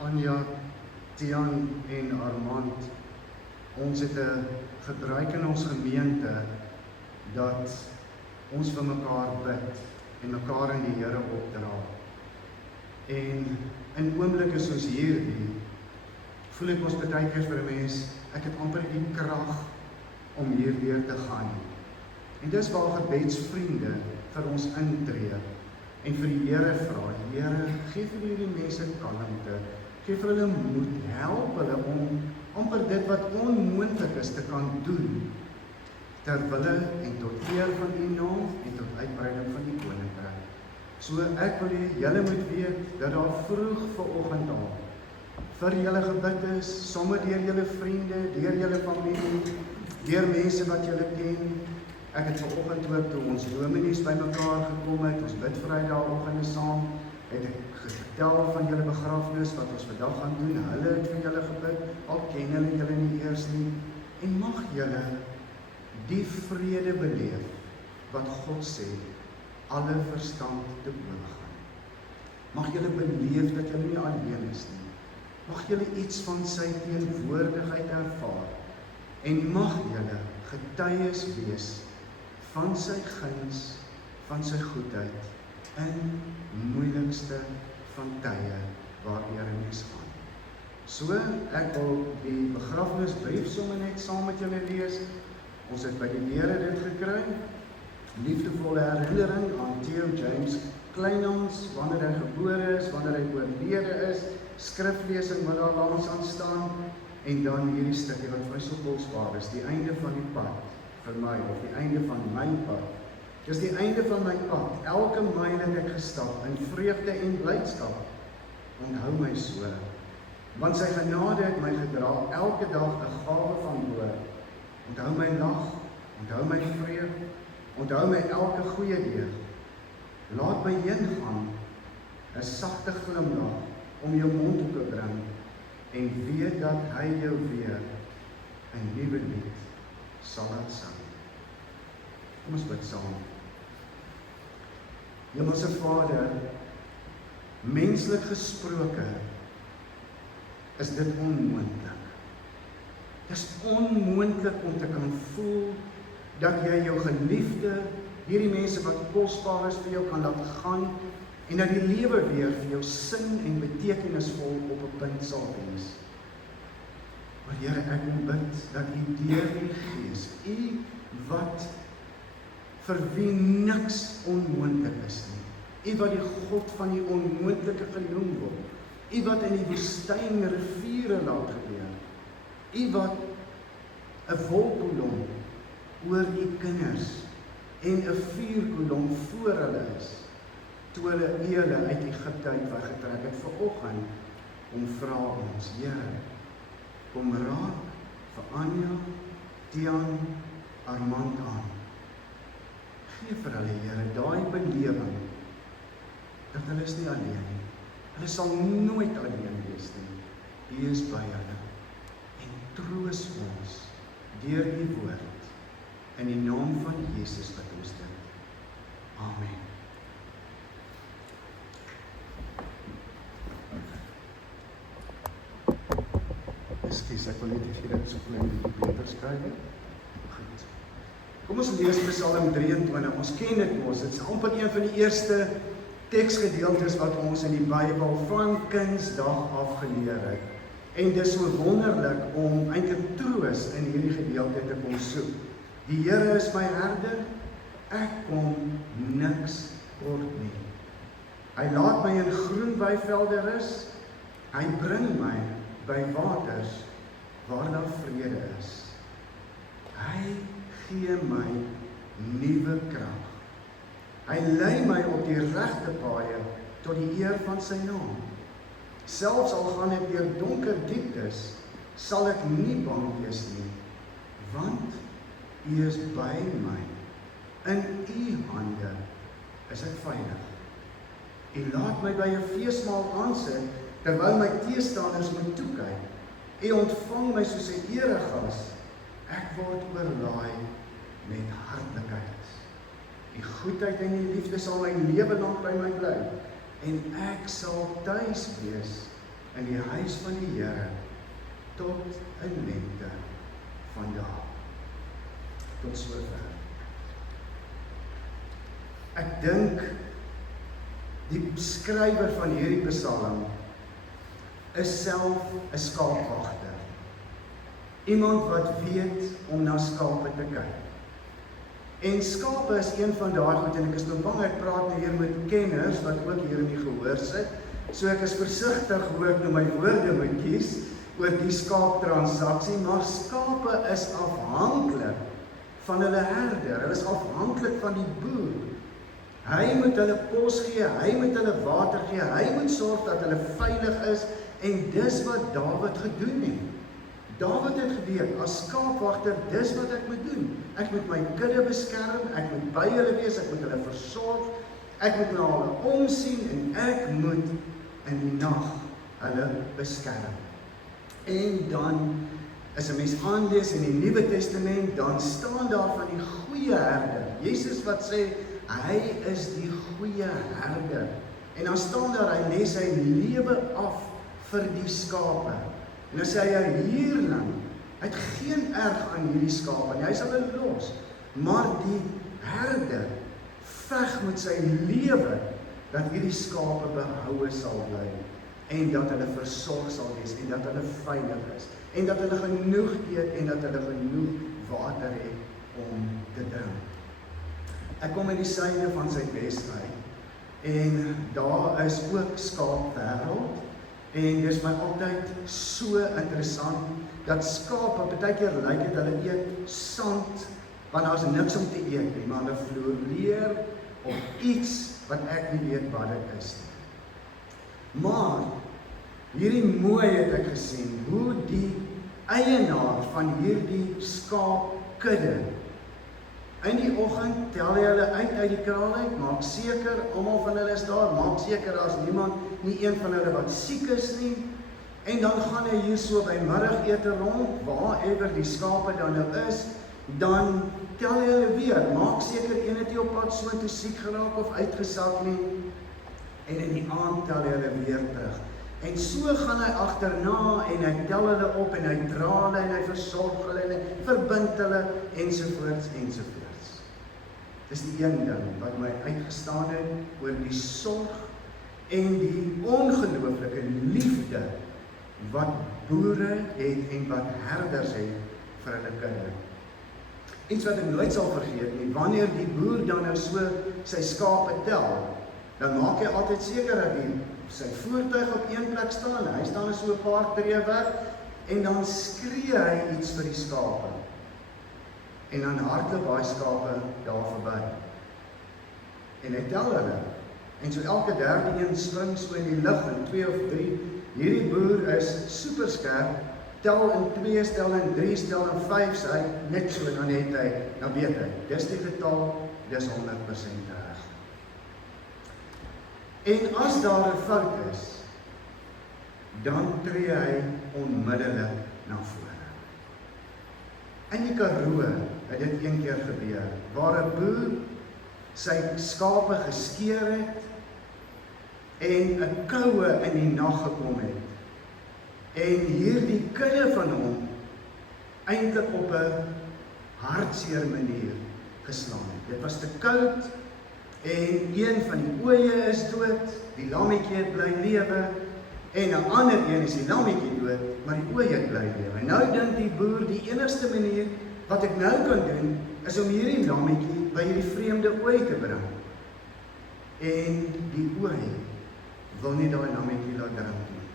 Anja, Tian en Armand, ons het 'n gebruik in ons gemeente dat ons vir mekaar bid en mekaar in die Here opdra. En in oomblikke soos hierdie, voel ek ons baie keer vir 'n mens, ek het amper die krag om hierdeur te gaan. En dis waar gebedsvriende vir ons intree en vir die Here vra, Here, gee vir hierdie mense kalmte, gee vir hulle moed, help hulle om amper dit wat onmoontlik is te kan doen, ter wille en tot eer van U naam en tot uitbreiding van die koninkryk. So ek wil julle moet weet dat daar vroeg vanoggend al vir julle gebid is, somme deur julle vriende, deur julle familie, deur mense wat julle ken. Ek het vanoggend ook toe ons dominees bymekaar gekom het, ons bid Vrydagoggende saam, het ek vertel van julle begrafnis wat ons vandag gaan doen. Hulle het vir julle gebid, al ken hulle julle nie eers nie, en mag julle die vrede beleef wat God sê alle verstand te boven gaan. Mag julle beleef dat julle nie alleen is nie. Mag julle iets van sy teenwoordigheid ervaar en mag julle getuies wees van sy guns, van sy goedheid in moeilikste van tye waardeur 'n mens gaan. So, ek wil die begrafnisbrief sommer net saam met julle lees. Ons het by die Here dit gekry. Liefdevolle herinnering aan Theo James Kleinhans, wanneer hy gebore is, wanneer hy oorlede is, skriflesing wat daar langs aan staan, en dan hierdie stukkie wat vir my so kosbaar is, die einde van die pad vir my, of die einde van my pad. Dis die einde van my pad. Elke myl het ek gestap in vreugde en blydskap. Onthou my so, want sy genade het my gedra, elke dag 'n gawe van bo. Onthou my lag, onthou my vreugde, onthou my elke goeie deeg. Laat my heen gaan, 'n sagte glimlag om jou mond op te bring, en weet dat hy jou weer 'n nuwe lied sal laat sing. Kom ons bid saam. Hemelse Vader, menslik gesproke is dit onmoontlik. Dit is onmoontlik om te kan voel dat jy jou geliefde, hierdie mense wat kosbaar is vir jou kan laat gaan, en dat die lewe weer vir jou sin en betekenisvol op 'n punt sal wees. Maar Here, ek wil bid dat U deur die Gees, U wat vir wie niks onmoontlik is nie, U wat die God van die onmoontlike genoem word, U wat in die woestyn riviere laat gebeur, U wat 'n wolkkolom oor U kinders en 'n vuurkolom voor hulle is, toe hulle uit Egipte uit weggetrek het. Vanoggend om vra ons, Here, kom raak vir Anja, Tian, Armand aan. Gee vir hulle, Here, daai belewing dat hulle is nie alleen nie. Hulle sal nooit alleen wees nie. U is by hulle en troos ons deur U woord in die naam van Jesus wat ons dit. Amen. Ekskuus, ek wil net hier dit so klein bietjie beter skryf. Goed. Kom ons lees Psalm 23. Ons ken dit mos. Dit is amper een van die eerste teksgedeeltes wat ons in die Bybel van kindsdag af geleer het. En dit is so wonderlik om eintlik troos in hierdie gedeelte te kon soek. Die Here is my herder, ek kom niks kort nie. Hy laat my in groen weivelde rus, hy bring my by waters waar daar vrede is. Hy gee my nuwe krag. Hy lei my op die regte paaie tot die eer van sy naam. Selfs al gaan ek deur donker dieptes, sal ek nie bang wees nie, want U is by my. In U hande is ek veilig. U laat my by 'n feesmaal aansit, terwyl my teestanders my toekyk. U ontvang my soos 'n eregas. Ek word oorlaai met hartlikheid. Die goedheid en die liefde sal my lewe lank by my bly, en ek sal tuis wees in die huis van die Here tot 'n lengte van dae. Tot sover. Ek dink die skrywer van hierdie Psalm is self 'n skaapwagter. Iemand wat weet om na skape te kyk. En skape is een van daai goed, en ek is nou bang ek praat nou hier met kenners wat ook hier in die gehoor sit, so ek is versigtig hoe ek nou my woorde moet kies, oor die skaaptransaksie, maar skape is afhanklik van hulle herder. Hulle is afhanklik van die boer. Hy moet hulle kos gee, hy moet hulle water gee, hy moet sorg dat hulle veilig is, en dis wat Dawid gedoen het. Dawid het geweet, as skaapwagter, dis wat ek moet doen. Ek moet my kudde beskerm, ek moet by hulle wees, ek moet hulle versorg, ek moet na hulle omsien, en ek moet in die nag hulle beskerm. En dan, as 'n mens aanlees in die Nuwe Testament, dan staan daar van die goeie herder. Jesus wat sê, hy is die goeie herder. En dan staan daar, hy lê sy lewe af vir die skape. En dan sê hy hierlang, hy het geen erg aan hierdie skape nie, hy sal hulle los. Maar die herder veg met sy lewe, dat hierdie skape behoue sal bly, en dat hulle versorg sal wees, en dat hulle veilig is, en dat hulle genoeg eet, en dat hulle genoeg water het om te drink. Ek kom in die suide van Suidwes uit, en daar is ook skaapwêreld, en dis my altyd so interessant, dat skape, partykeer lyk het hulle eet sand, want daar is niks om te eet nie, maar hulle floreer op iets wat ek nie weet wat dit is nie. Maar, hierdie mooi het ek gesien, hoe die eienaar van hierdie skaapkudde, in die oggend tel hy hulle uit die kraal uit, maak seker, almal van hulle is daar, maak seker as niemand, nie een van hulle wat siek is nie, en dan gaan hy hier so by middagete rond, waarever die skape dan nou is, dan tel hy hulle weer, maak seker een het nie op pad so te siek geraak of uitgesak nie, en in die aand tel hy hulle weer terug. En so gaan hy agterna, en hy tel hulle op, en hy dra hulle, en hy versorg hulle, en hy verbind hulle, ensovoorts, ensovoorts. Dis die een ding wat my uitgestaan het, oor die sorg, en die ongelooflike liefde, wat boere het, en wat herders het, vir hulle kudde. Iets wat ek nooit sal vergeet nie, wanneer die boer dan nou so sy skape tel, dan maak hy altyd seker dat sy voertuig op een plek staan, hy staan so 'n paar tree weg, en dan skree hy iets vir die skape. En dan hardloop daai skape daar verby. En hy tel hulle. En so elke derde een spring so in die lug, en 2 of 3. Hierdie boer is superskerp, tel in 2, stel in 3, stel in 5, sê hy net so, dan het hy, dan weet hy, dis die getal, dis 100% reg. En as daar 'n fout is, dan tree hy onmiddellik na vore. In die Karoo het dit een keer gebeur, waar 'n boer sy skape geskeer het, en 'n koue in die nag gekom het, en hierdie kudde van hom eintlik op 'n hartseer manier geslaan het. Dit was te koud, en een van die ooe is dood, die lammetjie het bly lewe, en 'n ander een is die lammetjie dood, maar die ooe het bly lewe. En nou dink die boer, die enigste manier wat ek nou kan doen, is om hierdie lammetjie by hierdie vreemde ooi te bring. En die ooi wil nie daai lammetjie laat drink nie.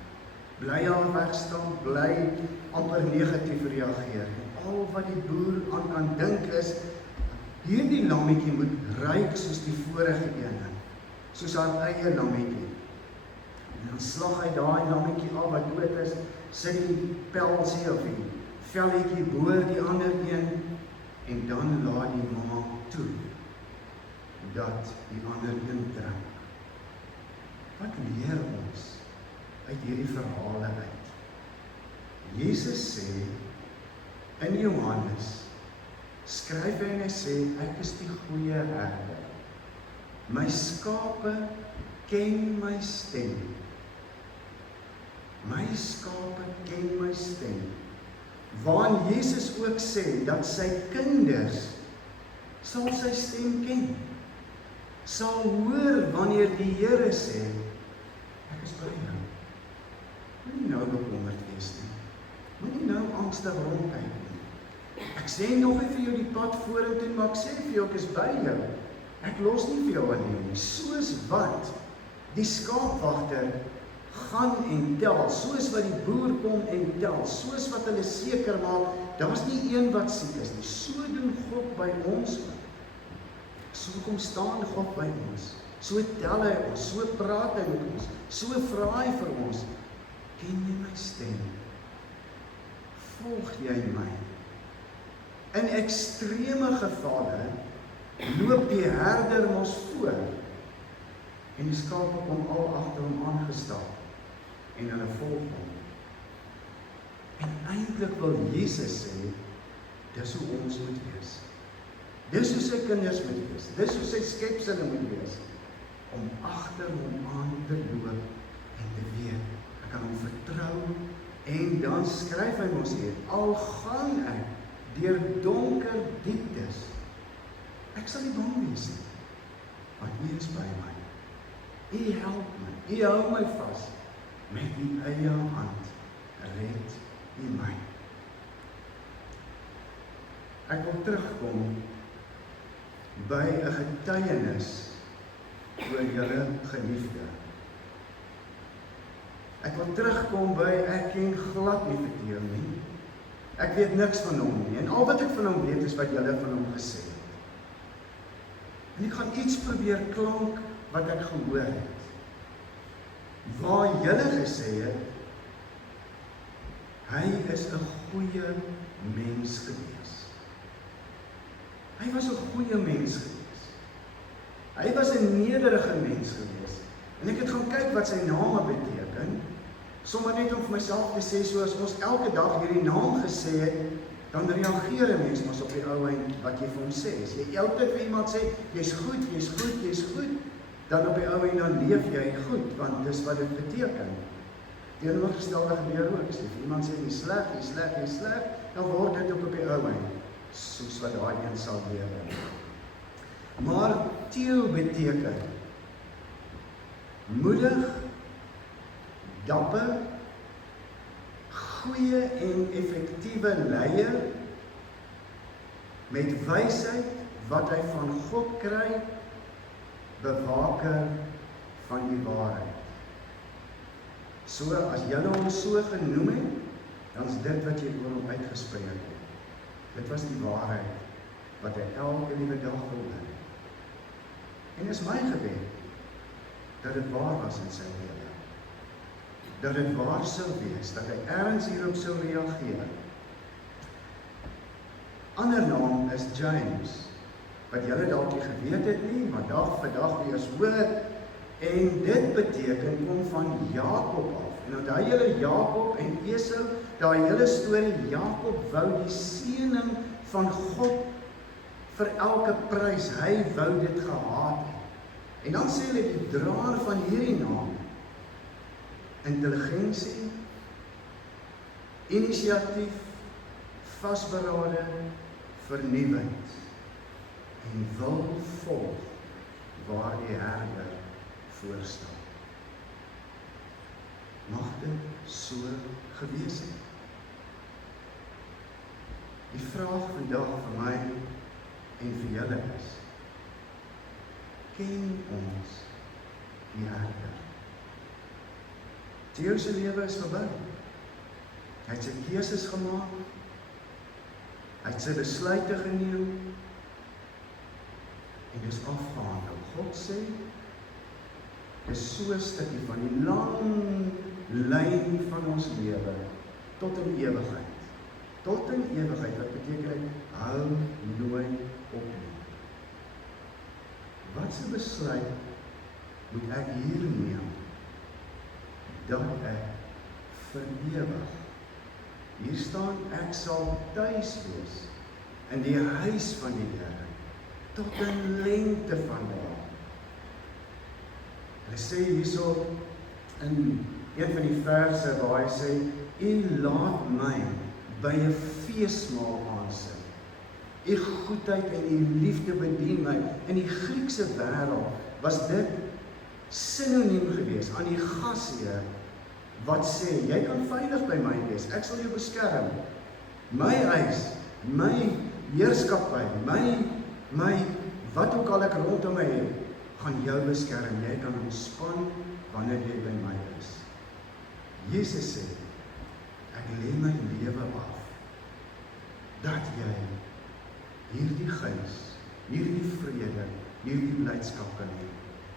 Bly al wegstaan, bly amper negatief reageer. En al wat die boer aan kan dink is, hierdie lammetjie moet ruik soos die vorige ene, soos haar eie lammetjie. En dan slag hy daai lammetjie af wat dood is, sit die pelsie of die velletjie boor die ander een, en dan laat die ma toe, dat die ander een drink. Wat leer ons uit hierdie verhale uit? Jesus sê, in Johannes, skryf hy en hy sê, ek is die goeie herder. My skape ken my stem. My skape ken my stem. Waarin Jesus ook sê, dat sy kinders sal sy stem ken. Sal hoor wanneer die Here sê, ek is by jou. Moenie nou bekommerd wees nie. Moenie nou angstig rondkyk nie. Ek sê nog nie vir jou die pad vorentoe, maar ek sê vir jou, ek is by jou. Ek los nie vir jou alleen nie. Soos wat die skaapwagter gaan en tel, soos wat die boer kom en tel, soos wat hulle seker maak, daar's nie een wat siek is nie. So doen God by ons ook. So kom staan God by ons. So tel hy ons, so praat hy met ons, so vra hy vir ons, ken jy my stem? Volg jy my? In ekstreme gevalle loop die herder ons voor en die skape kom al agter hom aangestap en hulle volg hom. En eintlik wil Jesus sê, dis hoe ons moet wees. Dis hoe sy kinders moet wees. Dis hoe sy skepsels moet wees. Om agter hom aan te loop en te weet, ek kan hom vertrou. En dan skryf hy ons hier, al gaan ek deur donker dieptes, ek sal nie bang wees nie, want U is by my. U help my, U hou my vas, met U eie hand red U my. Ek wil terugkom by 'n getuienis oor julle geliefde. Ek wil terugkom by, ek ken glad nie vir Theo nie. Ek weet niks van hom nie. En al wat ek van hom weet is wat julle van hom gesê het. En ek gaan iets probeer klank wat ek gehoor het. Waar julle gesê het, hy is 'n goeie mens gewees. Hy was 'n goeie mens gewees. Hy was 'n nederige mens gewees. En ek het gaan kyk wat sy name beteken, sommer net om vir myself te sê, soos ons elke dag hierdie naam gesê het, dan reageer 'n mens mos op die ou eind wat jy vir hom sê. As jy altyd vir iemand sê, jy's goed, jy's goed, jy's goed, dan op die ou eind dan leef jy goed, want dis wat dit beteken. Teenoorgestelde gebeur ook. As jy vir iemand sê, jy's sleg, jy's sleg, jy's sleg, dan word dit ook op die ou eind, soos wat daai een sal lewe. Maar Theo beteken moedig, dapper, goeie en effektiewe leier, met wysheid wat hy van God kry, bewaker van die waarheid. So, as julle hom so genoem het, dan is dit wat jy oor hom uitgespreek het. Dit was die waarheid, wat hy elke liewe dag wil doen. En is my gebed, dat dit waar was in sy lewe. Dat dit waar sou wees, dat hy ergens hierop sou reageer. Ander naam is James, wat julle dalk nie geweet het nie, maar dag vir dag weer hoor, en dit beteken kom van Jakob af. En onthou julle Jakob en Esau, daai hele storie, Jakob wou die seëning van God vir elke prys, hy wou dit gehaat het. En dan sê hulle die draer van hierdie naam, intelligensie, inisiatief, vasberade, vernuwend en wil volg waar die herder voorstaan. Mag dit so gewees het. Die vraag vandag vir my en vir julle is, ken ons die herder? Theo se lewe is verby. Hy het sy keuses gemaak, hy het sy besluite geneem, en dis afgehandel. God sê, dis so 'n stukkie van die lang lyn van ons lewe, tot in ewigheid. Tot in ewigheid, wat beteken, hou nooit op nie. Wat 'n besluit moet ek hier neem, dat ek vir ewig, hier staan, ek sal tuis wees, in die huis van die Here, tot in lengte van dae. Hy sê hierso, in een van die verse waar hy sê, U laat my by 'n feesmaal aansit. U goedheid en U liefde bedien my. In die Griekse wêreld was dit sinoniem gewees aan die gasheer wat sê, jy kan veilig by my wees, ek sal jou beskerm. My huis, my heerskappy, my wat ook al ek rondom my het, gaan jou beskerm. Jy kan ontspan wanneer jy by my is. Jesus sê, ek lê my lewe af, dat jy hierdie guns, hierdie vrede, hierdie blydskap kan hê.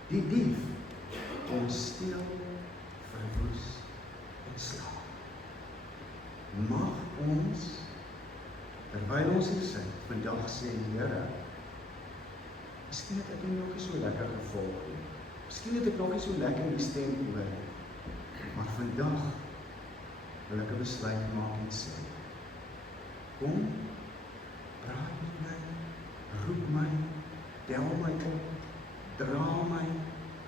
Die dief kom steel, verwoes en slaan. Mag ons, terwyl ons hier sit, vandag sê, Here, miskien het ek nie nog nie so lekker gevolg nie. Miskien het ek nog nie so lekker die stem gehoor nie. Maar vandag wil ek 'n besluit maak en sê, kom, praat met my, roep my, tel my op, dra my,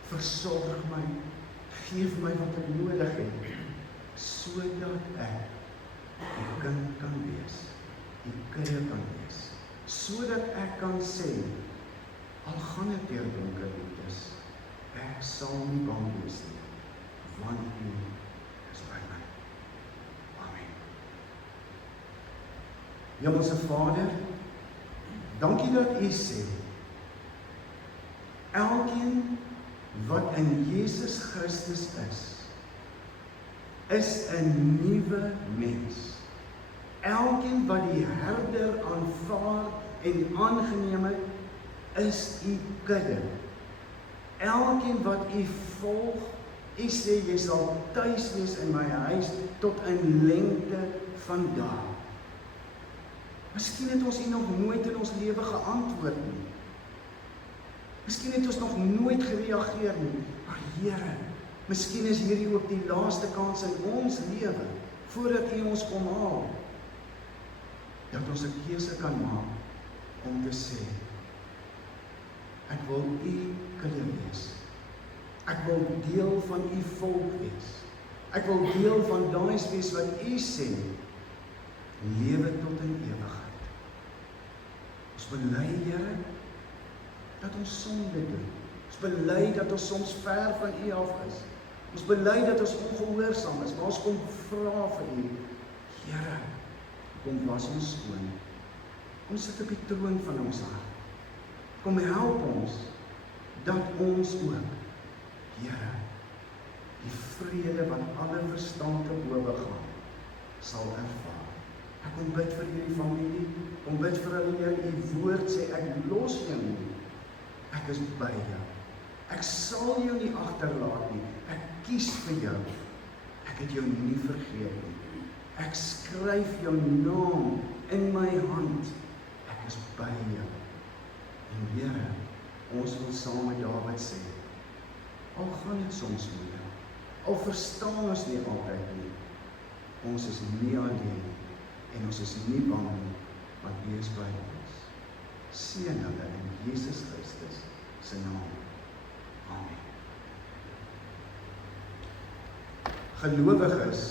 versorg my, geef my wat ek nodig het, sodat ek die kind kan wees, die kudde kan wees, sodat ek kan sê, al gaan ek deur donker dieptes, ek sal nie bang wees nie, want U is by my. Amen. Hemelse Vader, dankie dat U sê, elkeen wat in Jesus Christus is 'n nuwe mens. Elkeen wat die herder aanvaar en aangeneem het, is U kudde. Elkeen wat U volg, U sê jy sal tuis wees in my huis tot in lengte van dae. Miskien het ons U nog nooit in ons lewe geantwoord nie. Miskien het ons nog nooit gereageer nie. Maar Here, miskien is hierdie ook die laaste kans in ons lewe, voordat U ons kom haal, dat ons 'n keuse kan maak om te sê, ek wil U kudde wees. Ek wil deel van U volk wees. Ek wil deel van daai wees wat U sê, lewe tot in ewigheid. Ons bely, Here, dat ons sonde doen. Ons bely dat ons soms ver van U af is. Ons bely dat ons ongehoorsaam is, maar ons kom vra vir U, Here, kom was ons skoon. Kom sit op die troon van ons hart. Kom help ons, dat ons ook, Here, die vrede wat alle verstand te bowe gaan, sal ervaar. Ek kom bid vir hierdie familie, kom bid vir hulle, Here, U woord sê, ek los jou nie, ek is by jou. Ek sal jou nie agterlaat nie, ek kies vir jou, ek het jou nie vergeet nie. Ek skryf jou naam in my hand, ek is by jou. En Here, ons wil saam met Dawid sê, al gaan dit soms moeilik, al verstaan ons nie altyd nie, ons is nie alleen en ons is nie bang nie, want U is by ons. Seën hulle in Jesus Christus se naam. Amen. Gelowiges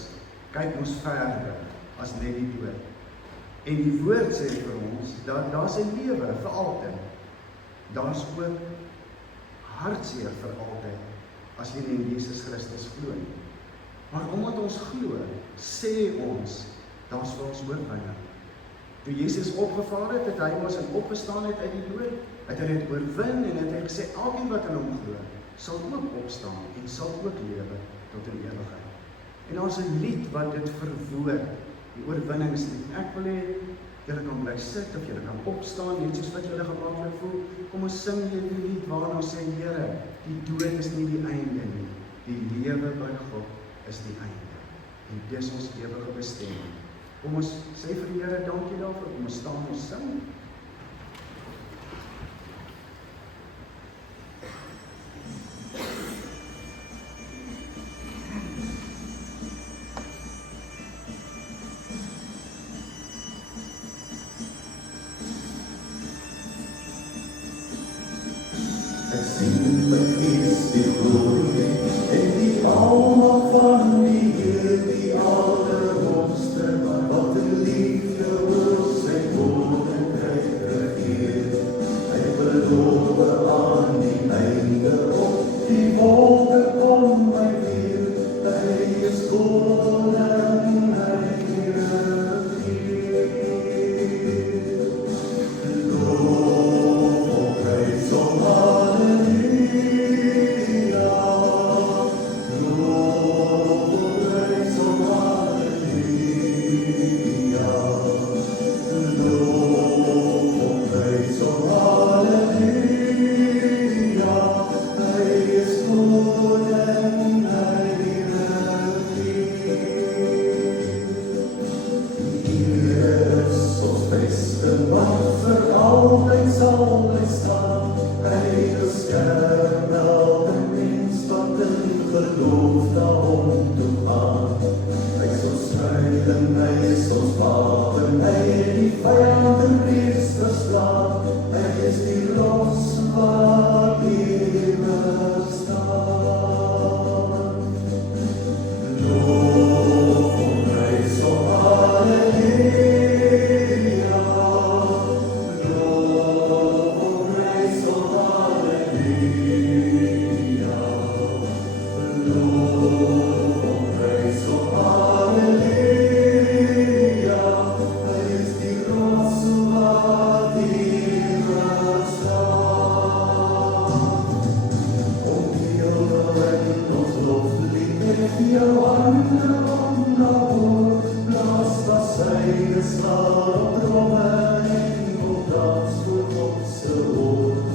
kyk ons verder as net die dood. En die woord sê vir ons dat daar's 'n lewe vir altyd. Daar's ook hartseer vir altyd as jy nie in Jesus Christus glo nie. Maar omdat ons glo, sê ons daar's vir ons oorwinning. Toe Jesus opgevaar het, het hy ons en opgestaan het uit die dood, het hy dit oorwin en het hy gesê, elkeen wat in hom glo, sal ook opstaan en sal ook lewe tot in ewigheid. En daar's 'n lied wat dit verwoord, die oorwinningslied. Ek wil hê julle kan bly sit of julle kan opstaan, net soos wat julle gemaklik voel. Kom ons sing hierdie lied waarin ons sê, Here, die dood is nie die einde nie. Die lewe by God is die einde. En dis ons ewige bestemming. Kom ons sê vir die Here, dankie daarvoor. Kom ons staan en sing. Ek sien dat is die glorie en die almacht van die Heer, die allerhoogste, wat in liefde oor sy koninkryk regeer. Hy beloof aan die einde op die wolke kom my weer. Hy is koning, hy regeer. Loof op prys om halleluja. Loof op prys sal bly staan. Hy beskerm elke mens wat in geloof na hom toe gaan. Hy is ons skuiling, hy is ons wapen, hy het die vyand en reeds verslaan. Hy is die rots wat ewig staan. Loof hom, prys hom, halleluja. Loof hom, prys hom, halleluja. Loof hom, prys hom, halleluja. Hy is die rots wat ewig staan. Om die hemel in ons loflied met jou hande om na boord, blaas dat syne slaal op dromme en op dans voor God se woord.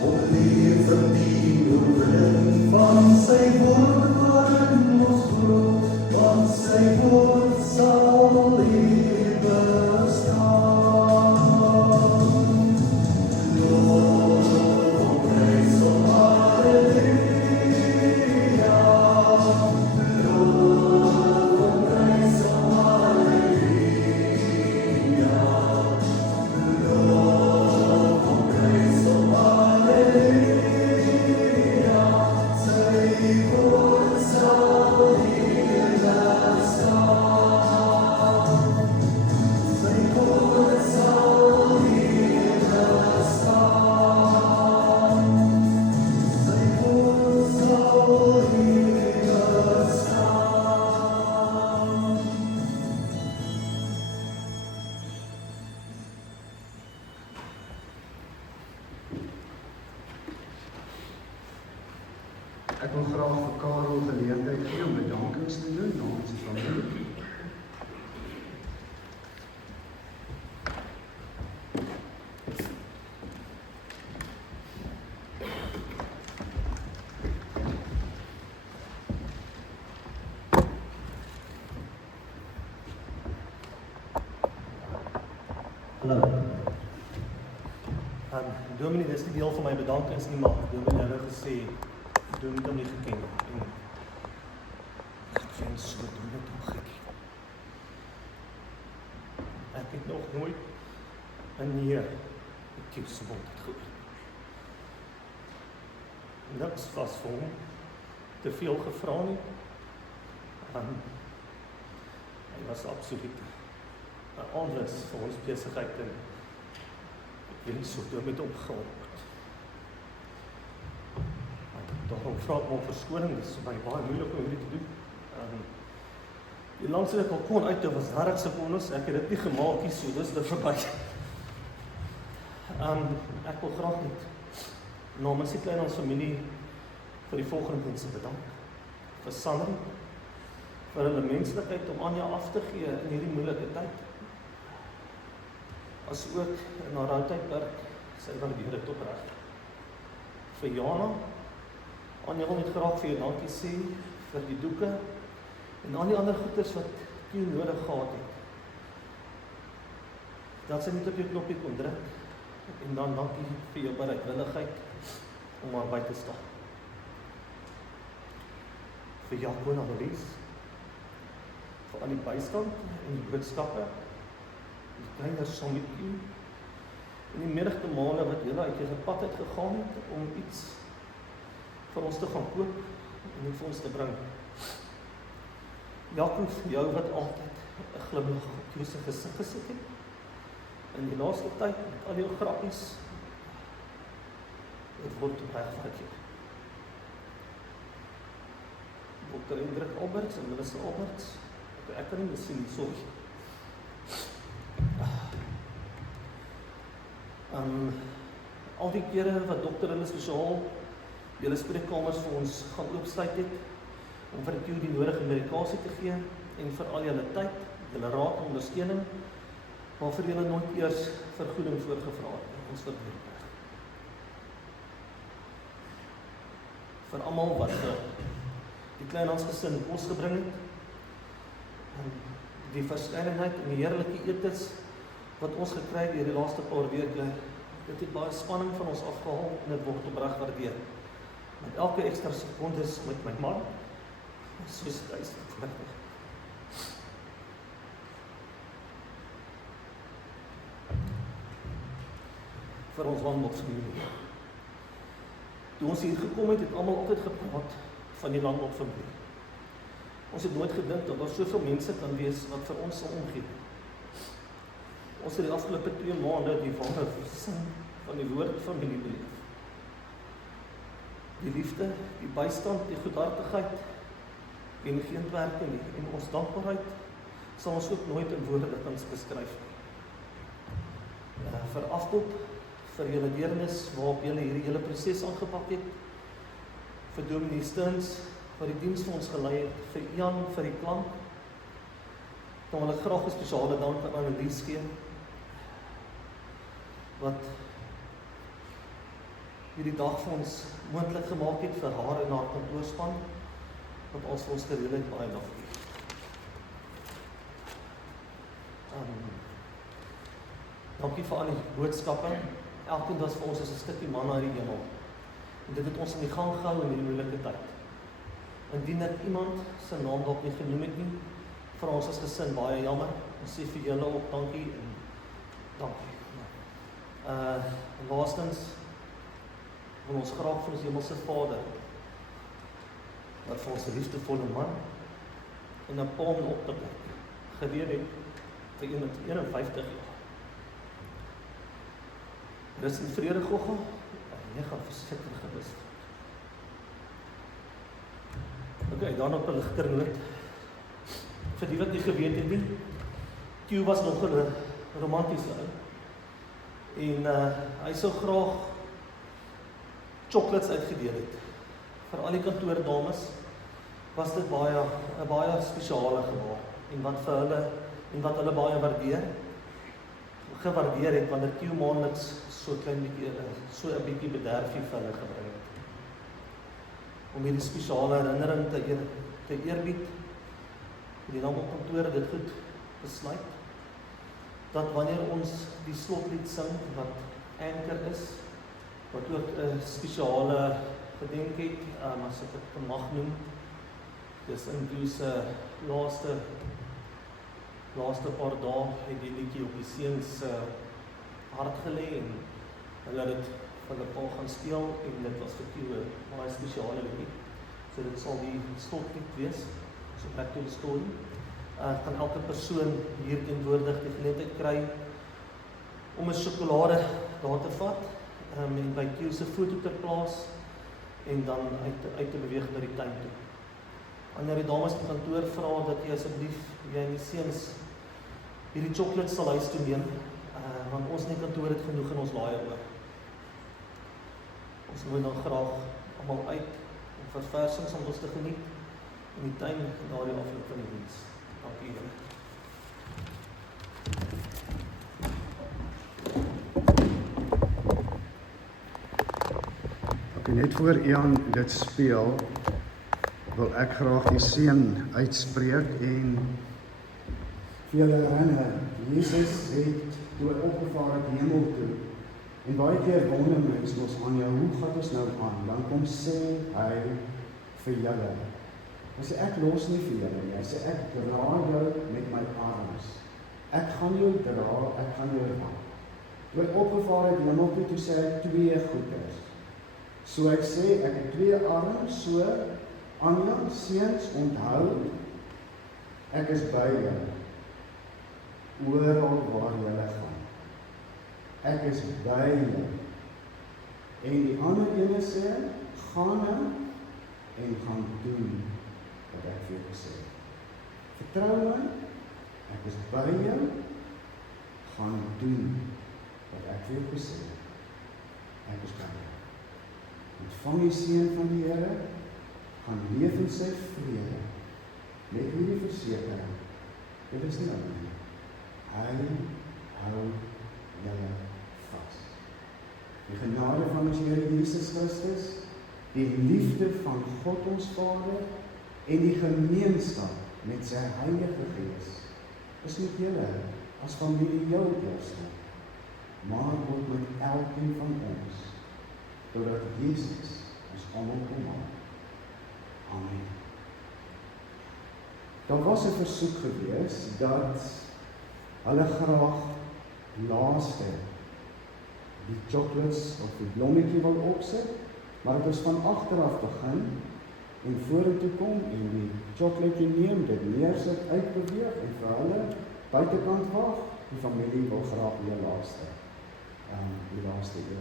Om leef in die oorwinning van sy woord waarin ons brood, want sy woord sal ewig staan. Loof hom, prys hom, halleluja. Loof hom, prys hom, halleluja. Loof hom, prys hom, halleluja. Sy woord sal ewig staan. Sy woord sal ewig staan. Sy woord sal ewig staan. Ek wil graag vir Karel geleentheid gee om bedankings te doen namens die familie. Hallo. Dominee, dis nie deel van my bedankings nie, maar Dominee het nou gesê, Dominee het hom nie geken nie. En ek vind so Dominee het hom geken. Ek het nog nooit een Heer kies word het gehoor. Niks was vir hom te veel gevra nie. Hy was absoluut 'n aanwys vir ons besigheid en ek weet nie so dom met hom geholp. Daarom vra ek om verskoning, dis vir my baie moeilik om hierdie te doen. Die langste wat ek al kon uit was 30 sekondes, ek het dit nie gemaak nie, so dis dit verby. Ek wil graag net namens die Kleinhans familie vir die volgende mense bedank. Vir Sandra, vir hulle menslikheid om Anja af te gee in hierdie moeilike tyd. As ook in haar tydperk, sy waardeer dit opreg. Vir Jana, Anja wil net graag vir jou dankie sê vir die doeke en al die ander goeders wat jy nodig gehad het. Dat sy net op jou knoppie kon druk en dan dankie vir jou bereidwilligheid om haar by te staan. Vir Jaco en Annelies, vir al die bystand en die boodskappe, die kleiners saam met u, en die menigte male wat julle uit julle pad uit gegaan het om iets vir ons te gaan koop en dit vir ons te bring. Jaco, vir jou wat altyd 'n glimlag op jou se gesig gesit het, in die laaste tyd met al jou grappies, dit word opreg waardeer. Dr. Hendrik Alberts en Melissa Alberts, ek kan nie sien, sorry. Al die kere wat dokter hulle spesiaal julle spreekkamers vir ons gaan oopsluit het, om vir die nodige medikasie te gee, en vir al julle tyd, julle raad en ondersteuning, maar vir julle nooit eers vergoeding voorgevra het, ons vergoed. Vir almal wat die Kleinhans gesin kos gebring het, en die verskeidenheid en die heerlike etes wat ons gekry het deur die laaste paar weke, Dit het baie spanning van ons afgehaal en dit word opreg waardeer. Met elke ekstra sekonde met my man, soos dit is, regtig. Vir ons landbouwfamilie. Toe ons hier gekom het almal altyd gepraat van die landbouwfamilie. Ons het nooit gedink dat daar soveel mense kan wees wat vir ons sal omgee. Ons het die afgelope 2 maande die ware sin van die woord familie beleef. Die liefde, die bystand, die goedhartigheid en geen werke nie. En ons dankbaarheid sal ons ook nooit in woorde kan beskryf nie. Vir afkop, vir julle deernis waarop julle hierdie hele proses aangepak het, vir Dominee Steens, vir die diens vir ons gelei het, vir Jan, vir die klank, dan wil ek graag 'n spesiale dank aan Annelies gee, wat hierdie dag vir ons moontlik gemaak het vir haar en haar kantoorspan, wat ons vir ons gereël het, baie dankie. Dankie vir al die boodskappe. Elkeen was vir ons as 'n stukkie manna uit die hemel. En dit het ons in die gang gehou in hierdie moeilike tyd. Indien ek iemand se naam dalk nie genoem het nie, vir ons as gesin baie jammer. Ons sê vir julle ook dankie en dankie. Laastens wil ons graag vir ons hemelse Vader, wat vir ons 'n liefdevolle man en 'n pa om op te blik, geleer het vir 51 jaar. Rus in vrede, Gogga, en jy gaan verseker gewis word. Ok, dan op 'n ligter noot. Vir die wat nie geweet het nie, Q was nog 'n romantiese ou. En hy sou graag chocolates uitgedeel het. Vir al die kantoordames was dit 'n baie spesiale gebaar. En wat hulle baie gewaardeer het, wanneer Q maandeliks so 'n bietjie bederfie vir hulle gebring het. Om hierdie spesiale herinnering te eerbied, het die landboukantoor dit goed besluit, dat wanneer ons die slotlied sing, wat Anker is, wat ook 'n spesiale gedenk het, as ek dit mag noem, dis in Q se laaste paar dae het die liedjie op die seuns hart gelê en hulle het dit vir hulle pa gaan speel en dit was vir Q 'n baie spesiale liedjie. So dit sal die slotlied wees, so back to the story. Kan elke persoon hier teenwoordig die geleentheid kry om 'n sjokolade daar te vat en by Q se foto te plaas en dan uit te beweeg na die tuin toe. Wanneer die dames op kantoor vra dat jy asseblief jy en die seuns hierdie chocolates sal huis toe neem, want ons in die kantoor het genoeg in ons laaie oor. Ons nooi dan graag almal uit om verversings om ons te geniet in die tuin na die afloop van die diens. Dankie julle. Okay, net voor Ian dit speel, wil ek graag die seën uitspreek en vir julle herinner, Jesus het toe opgevaar het hemel toe. En baie keer wonder mens mos aan jou, hoe gaan ons nou aan? Dan kom sê hy vir julle. Hy sê ek los nie vir julle nie. Hy sê ek dra jou met my arms. Ek gaan jou dra, ek gaan jou vat. Toe ek opgevaar het hemel toe, toe sê ek 2 goeders. So ek sê ek het 2 arms, so aan jou seuns onthou, ek is by julle. Oral waar julle gaan. Ek is by julle. En die ander ene sê, gaan nou en gaan doen wat ek vir jou gesê het. Vertrou my, ek is by jou, gaan doen wat ek vir jou gesê het. Ek is by jou. Ontvang die seën van die Here, gaan leef in sy vrede, met hierdie versekering, dit is nie alleen. Hy hou julle vas. Die genade van ons Here Jesus Christus, die liefde van God ons Vader en die gemeenskap met sy Heilige Gees is met julle as familie jou eerste, maar ook met elkeen van ons, totdat Jesus ons almal kom haal. Amen. Daar was 'n versoek gewees dat hulle graag laaste die chocolates of die blommetjie wil opsit, maar dit is van agteraf begin en vorentoe kom en die chocolateie neem, dit neersit, uitbeweeg en vir hulle buitekant wag. Die familie wil graag die laaste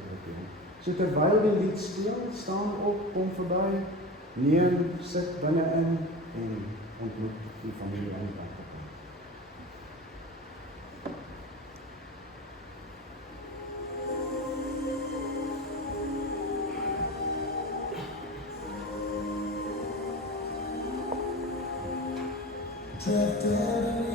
oomblik hê. So terwyl die lied speel, staan op, kom verby, neem, sit binne-in en ontmoet die familie aan die buitekant. The devil